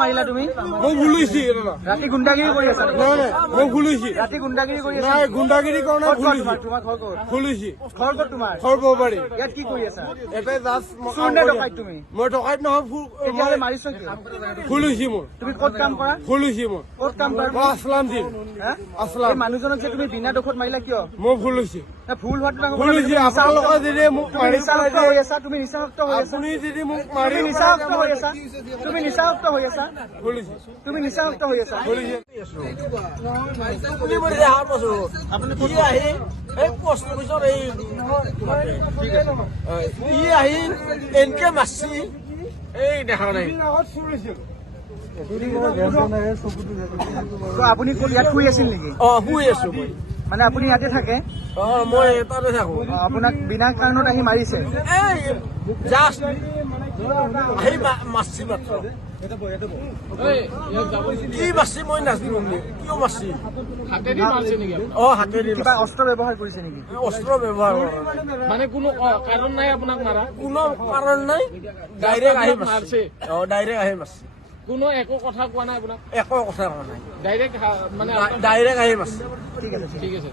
মাৰিলা তুমি? মই ভুল হৈছে ৰাতি গুণ্ডাগিৰি কৰি আছা? নাই নাই মই ভুল হৈছে ৰাতি গুণ্ডাগিৰি কৰি আছা? নাই গুণ্ডাগিৰি কৰা নাই ভুল হৈছে তোমাৰ ঘৰ ক'ত? ভুল হৈছে ঘৰ ক'ত তোমাৰ? ঘৰ ববাৰী ইয়াত কি কৰি আছা? এটাই জাষ্ট চোৰ নে ডকাইত তুমি? মই টকাত নহয় তেতিয়াহ'লে মাৰিছ কিয়? ভুল হৈছে মোৰ তুমি ক'ত কাম কৰা? ভুল হৈছে মোৰ ক'ত কাম কৰা? মই আছলাম দিম হা? আছলাম এই মানুহজনক যে তুমি বিনা দোষত মাৰিলা কিয়? মোৰ ভুল হৈছে ভুল হোৱাটো ডাঙৰ ভুল হৈছে আপোনালোকে যদি মোক মাৰি নিচাভক্ত হৈ আছা? তুমি নিচাভক্ত হৈ আছা? আপুনি যদি মোক মাৰি তুমি নিচাভক্ত হৈ আছা? তুমি নিচাভক্ত হৈ আছা? ভুল হৈছে তুমি নিচাভক্ত হৈ আছা? ভুল হৈছে আপুনি ই আহি এই পোষ্ট অফিচত ই আহি এনেকে মাৰছি এই দেখা নাই আপুনি ক'ত ইয়াত শুই আছিল নেকি? শুই আছো মই মানে আপুনি ইয়াতে থাকে? মই তাতে থাকো আপোনাক বিনা কাৰণত আহি মাৰিছে? এই জাষ্ট আহি মাৰছি মাত্ৰ কি মাৰছি মই নাজানো কিয় মাৰছি হাতেদি কিবা অস্ত্ৰ ব্যৱহাৰ কৰিছে নেকি? অস্ত্ৰ ব্যৱহাৰ কৰা মানে কোনো কাৰণ নাই আপোনাক মাৰা? কোনো কাৰণ নাই ডাইৰেক্ট আহি মাৰছি ডাইৰেক্ট আহি মাৰছি কোনো একো কথা কোৱা নাই আপোনাক? একো কথা কোৱা নাই ডাইৰেক্ট মানে ডাইৰেক্ট আহি মাৰছি ঠিক আছে। ঠিক আছে।